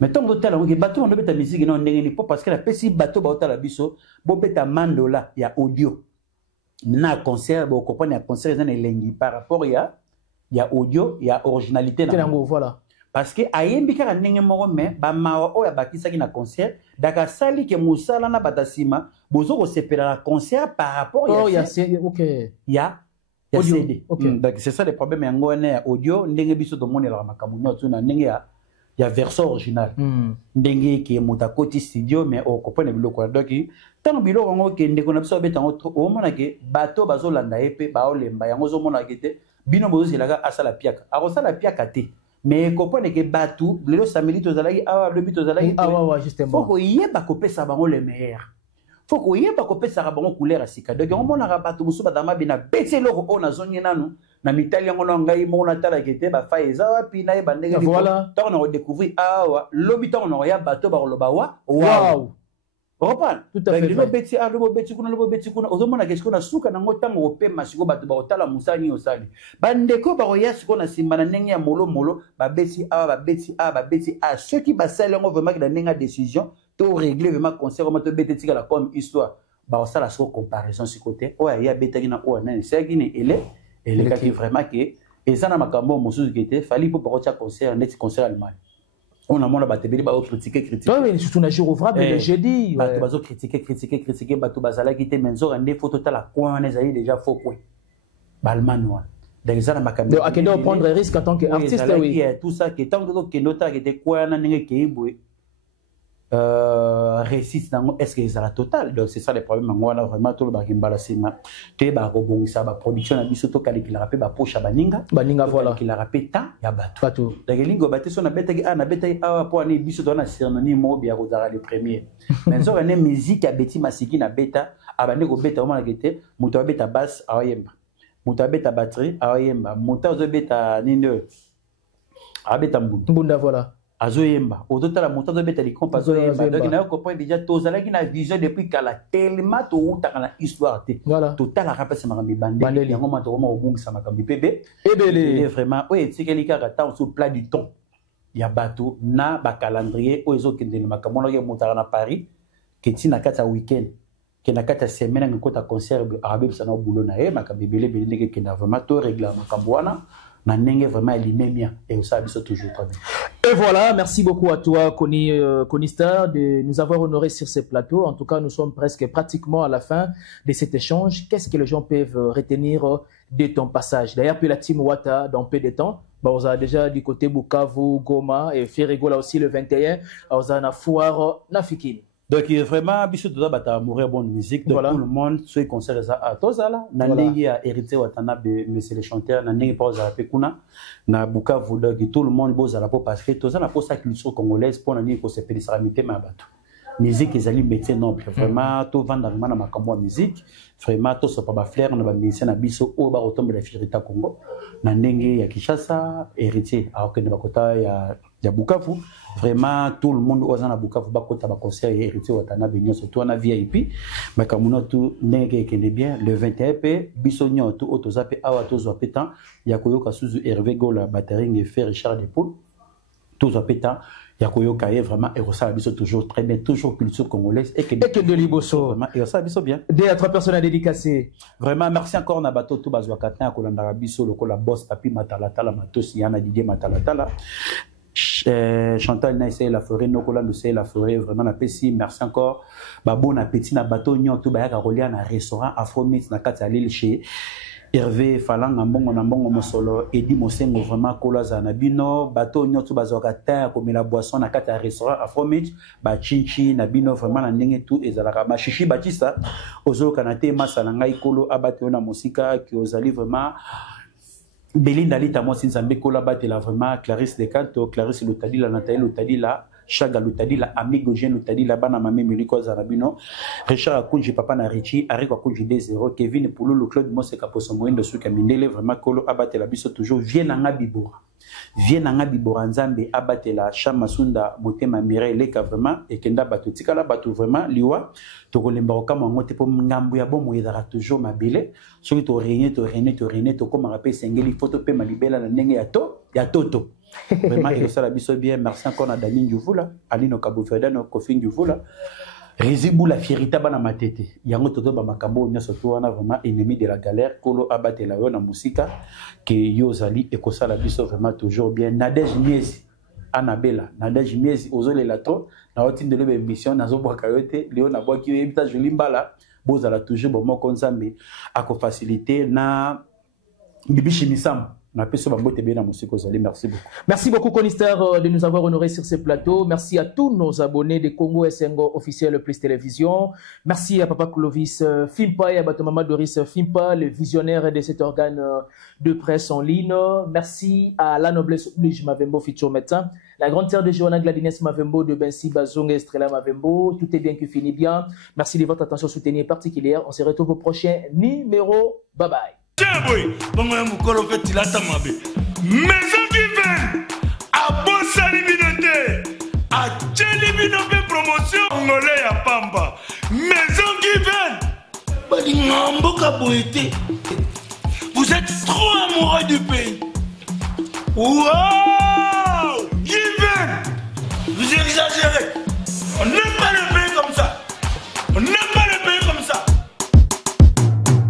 Mais tant que tel ngo batu on beta musique non ndenge ni parce que la pesi bato ba ota la biso bo beta mandola ya audio. Na concert bo comprendre ya concert na elengi par rapport il y a audio, il y a originalité. Voilà. Parce que ayembi kaka ndenge moko me ba mawa oya bakisaki na concert daka sali ke musala na batasima bozo ko sepela la concert par rapport il y a OK. Il y a audio. CD. Donc c'est ça le problème yango na audio ndenge biso to monela makamunyo tu na ndenge ya version original. Ndenge ki muta koti studio mais o kopone biloko donc tant biloko ngo ke ndeko na biso beta ngo o mona ke bato bazolanda epe ba olemba yango zo mona kete bino bozo selaka asala piaka akosala piaka te mais comprendre que batu lelo samedi tozalaki awa le bito zalaki justement faut ko yeba kopesa bango le meilleur faut ko yeba kopesa bango couleur asika donc on mona batu musu badama bina betelo ko ona zonye nanu na mitali yango na ngai mo na tala kete ba fa eza wapi na yeba ndenge voilà tant on a découvrir awa le bito on a ya bato ba loba wa wow reprendre tout à fait le beti a le beti kuna ozomona qu'est-ce qu'on a suka nango tango opema siko bato ba otala musani osali bandeko ba roya siko na simba na ndenge ya molo ba beti a ceux qui basale ngo vraiment que na ndenge décision to régler vraiment concert comment to beti tika la comme histoire ba osala so comparaison sur côté o ya betaki na o na c'est qui ne ele qui vraiment que et ça na makambo mosusu qui était fallait pour partir concert net concert allemand. On a mon abatébé, bah critiquer. Oui, surtout na jour ouvrable le jeudi. Bah tu vas critiquer, bah tu bazala qui te menzo rende photo ta la quoi on est déjà faux quoi. Balmanois. Donc ça na makambo. Donc à quel moment prendre risque en tant qu'artiste oui. Tout ça qui tant que nota qui était quoi na ninge kebwe. Récite dans est-ce que ça la totale donc c'est ça le problème on a vraiment tout le bakimbala sima te ba robongisa ba production na biso to kali ki la rapé ba pocha baninga voilà ki la rapé ta ya bato donc lingo baté so na betaki na betaki awa po ani biso to na synonyme mo bia kozara les premiers mais so ne musique ya beti masiki na beta abande ko beta o na kete muto beta basse awayemba muto beta batterie awayemba muto zo beta ninde abeta mbunda voilà azoyemba odotala moto azobeta likompa azoyemba donc na comprendre déjà tozalaki na vision depuis kala tellement toutaka na histoire te totala rapese makambi bandeli yango mato koma obungisa makambi pebe ebele vraiment oyo etikeli kaka temps sur plat du temps ya bato na bacalendrier oyo ezokendeli makambo naki motaka na Paris keti na kati ya week-end ke na kati ya semaine nga kota concert abebisa na boulot na ye makambi ebele ndenge kenda vraiment to régler makambo wana na ndenge vraiment elinemia et au service toujours très bien. Et voilà, merci beaucoup à toi, Connie Star, de nous avoir honoré sur ce plateau. En tout cas, nous sommes pratiquement à la fin de cet échange. Qu'est-ce que les gens peuvent retenir de ton passage? D'ailleurs, puis la team Wata, dans peu de temps, on a déjà du côté Bukavu, Goma et Ferrego là aussi le 21, on a foire Nafikine. Donc vraiment biso doit bata mourir bonne musique donc voilà. Tout le monde ceux concert ça à tozala na ndenge ya hérité watana de monsieur le chanteur na ndenge pose la pekuna na Bukavu donc tout le monde boza la po parce que tozala pour sa culture congolaise pour na ndenge ko se périssamité ma bato musique ezali métier noble vraiment to vendre vraiment na makambo musique vraiment to so pa ba flair na ba musicien na biso o ba otombe la fierté Congo na ndenge ya Kinshasa héritier alors que na bakota ya Bukavu vraiment tout le monde oza na Bukavu bakota ba concert héritier watana benyo surtout na VIP makamuna tout ndenge kende bien le 21 p biso nyoto otozape awa tozo petan ya koyoka suzu Hervé Gola batterie et fait Richard Depoul tozo petan Yakoyoka est vraiment et ça biso toujours très bien toujours culture congolaise et que de liboso vraiment et ça biso bien deux à trois personnes à dédicacer vraiment merci encore na bato tout bazwa katin kolanda biso lokola boss papi matalatala matosi yana Didier matalatala Chantal na essayé la forêt nokola no c'est la forêt vraiment na pesi merci encore ba bon appétit na bato nyoto ba yaka kolia na restaurant Afromix na kati ya Lille chez Hervé Falanga mbongo na mbongo mosolo Edi Mosengo vraiment kolaza na bino bato nyoto bazoka ta comme la boisson na kata restaurant Afromix ba chinchi na bino vraiment na ndenge tout ezalaka ba chichi batista ozoka na te masala ngai kolo abate na musika ki ozali vraiment Belinda Lita mo sinzambe kola batela vraiment Clarisse Decanto Clarisse Lutadila Nathalie Lutadila Chaga Lutadila Amigo Jean Lutadila bana mame miliko zarabino Richard Akunji papa na Richi Ariko Akunji 2-0 Kevin Pouloulou Claude Moseka Poso Moindo Suka Mindele vraiment kolo abatela biso toujours vienne nga bibora nzambe abatela Chamasunda Motema Mireille Leka vraiment et kenda bato tikala bato vraiment liwa to kolemba ko kama ngote po ngambu ya bomo ezara toujours mabele soki to régner to comme rappel sengeli photo pe malibela na ndenge ya toto vraiment et ça la biso bien merci encore à Dani Ndjouvula Alino Kabufedano Kofi Ndjouvula Rizibu la fierité bana matete yango toto ba makambo nyoso to wana vraiment ennemi de la galère kolo abatela yo na musika que yo zali et ko sala biso vraiment toujours bien Nadège Miezi Annabella Nadège Miezi ozole la to na otinde le émission nazo boka yote leo na boki yo ebita joli mbala bozala toujours bon moko nzambe ako faciliter na bibishi misam. Merci beaucoup. Merci beaucoup, Connie Star, de nous avoir honoré sur ce plateau. Merci à tous nos abonnés de Congo SNGO officiel plus télévision. Merci à Papa Clovis Fimpa et à Batomama Doris Fimpa, le visionnaire de cet organe de presse en ligne. Merci à la noblesse oblige Mavembo Ficho Médecin, la grande sœur de Johanna Gladines Mavembo de Bensi Bazonga Estrella Mavembo. Tout est bien qui finit bien. Merci de votre attention soutenue particulière. On se retrouve au prochain numéro. Bye bye. Maison Given, à Bossa Libinoté, à Tchelibinoté Promotion. Congolais à Pamba. Maison Given. Vous êtes trop amoureux du pays. Wow! Given! Vous exagérez. On n'aime pas le